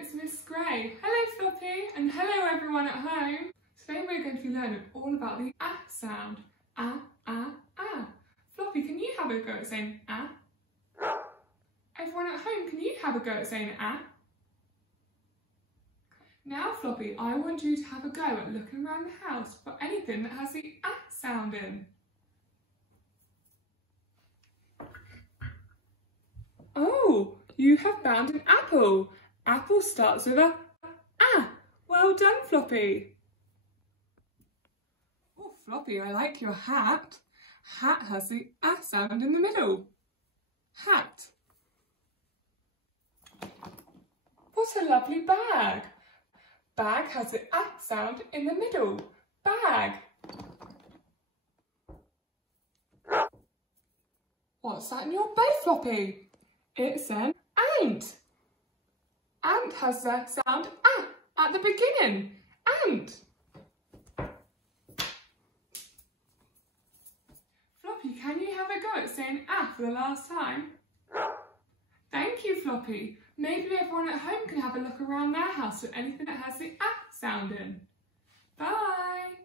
it's Miss Gray. Hello Floppy, and hello everyone at home. Today we're going to be learning all about the ah sound. Ah, ah, ah. Floppy, can you have a go at saying ah? Everyone at home, can you have a go at saying ah? Now Floppy, I want you to have a go at looking around the house for anything that has the ah sound in. Oh, you have found an apple. Apple starts with a ah. Well done, Floppy. Oh, Floppy, I like your hat. Hat has the ah sound in the middle. Hat. What a lovely bag. Bag has the ah sound in the middle. Bag. What's that in your bed, Floppy? It's an ant. Ant has the sound ah at the beginning. Ant. Floppy, can you have a go at saying ah for the last time? Thank you, Floppy. Maybe everyone at home can have a look around their house for anything that has the ah sound in. Bye.